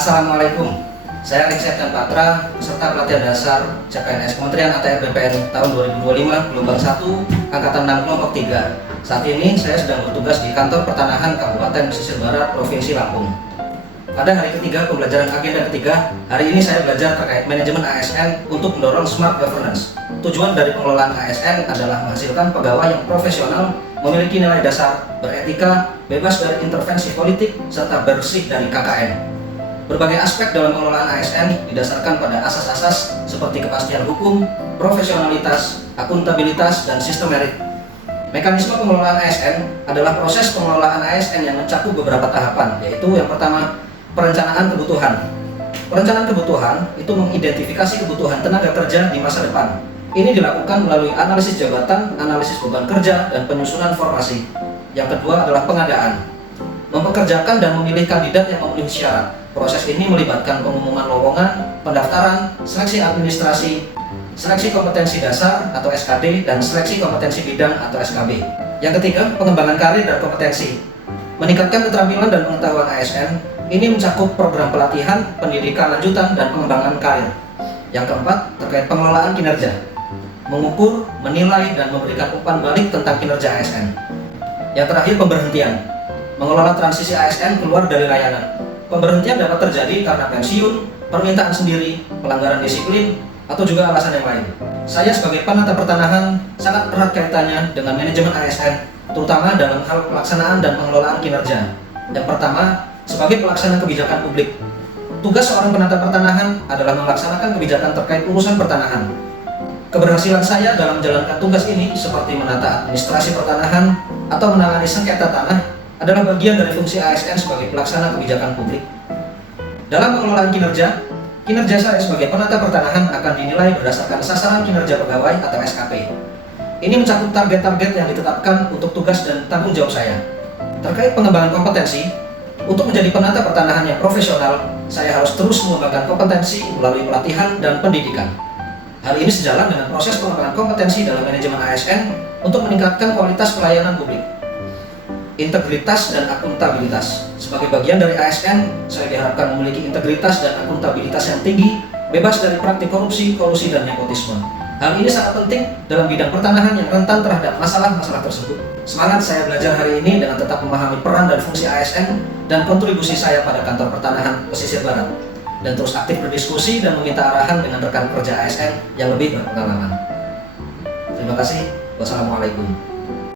Assalamualaikum, saya Rik Septian Patra, peserta pelatihan dasar CPNS Kementerian ATR BPN tahun 2025, gelombang 1, Angkatan 6 kelompok 3. Saat ini saya sedang bertugas di Kantor Pertanahan Kabupaten Pesisir Barat, Provinsi Lampung. Pada hari ketiga pembelajaran agenda ketiga, hari ini saya belajar terkait manajemen ASN untuk mendorong smart governance. Tujuan dari pengelolaan ASN adalah menghasilkan pegawai yang profesional, memiliki nilai dasar, beretika, bebas dari intervensi politik, serta bersih dari KKN. Berbagai aspek dalam pengelolaan ASN didasarkan pada asas-asas seperti kepastian hukum, profesionalitas, akuntabilitas, dan sistem merit. Mekanisme pengelolaan ASN adalah proses pengelolaan ASN yang mencakup beberapa tahapan, yaitu yang pertama, perencanaan kebutuhan. Perencanaan kebutuhan itu mengidentifikasi kebutuhan tenaga kerja di masa depan. Ini dilakukan melalui analisis jabatan, analisis beban kerja, dan penyusunan formasi. Yang kedua adalah pengadaan. Mempekerjakan dan memilih kandidat yang memenuhi syarat. Proses ini melibatkan pengumuman lowongan, pendaftaran, seleksi administrasi, seleksi kompetensi dasar atau SKD, dan seleksi kompetensi bidang atau SKB. Yang ketiga, pengembangan karir dan kompetensi. Meningkatkan keterampilan dan pengetahuan ASN, ini mencakup program pelatihan, pendidikan lanjutan, dan pengembangan karir. Yang keempat, terkait pengelolaan kinerja. Mengukur, menilai, dan memberikan umpan balik tentang kinerja ASN. Yang terakhir, pemberhentian. Mengelola transisi ASN keluar dari layanan. Pemberhentian dapat terjadi karena pensiun, permintaan sendiri, pelanggaran disiplin, atau juga alasan yang lain. Saya sebagai penata pertanahan sangat erat kaitannya dengan manajemen ASN, terutama dalam hal pelaksanaan dan pengelolaan kinerja. Yang pertama, sebagai pelaksana kebijakan publik. Tugas seorang penata pertanahan adalah melaksanakan kebijakan terkait urusan pertanahan. Keberhasilan saya dalam menjalankan tugas ini seperti menata administrasi pertanahan atau menangani sengketa tanah adalah bagian dari fungsi ASN sebagai pelaksana kebijakan publik. Dalam pengelolaan kinerja, kinerja saya sebagai penata pertanahan akan dinilai berdasarkan sasaran kinerja pegawai atau SKP. Ini mencakup target-target yang ditetapkan untuk tugas dan tanggung jawab saya. Terkait pengembangan kompetensi, untuk menjadi penata pertanahan yang profesional, saya harus terus mengembangkan kompetensi melalui pelatihan dan pendidikan. Hal ini sejalan dengan proses pengembangan kompetensi dalam manajemen ASN untuk meningkatkan kualitas pelayanan publik. Integritas dan akuntabilitas. Sebagai bagian dari ASN, saya diharapkan memiliki integritas dan akuntabilitas yang tinggi, bebas dari praktik korupsi, kolusi, dan nepotisme. Hal ini sangat penting dalam bidang pertanahan yang rentan terhadap masalah-masalah tersebut. Semangat saya belajar hari ini dengan tetap memahami peran dan fungsi ASN dan kontribusi saya pada Kantor Pertanahan Pesisir Barat, dan terus aktif berdiskusi dan meminta arahan dengan rekan kerja ASN yang lebih berpengalaman. Terima kasih. Wassalamualaikum.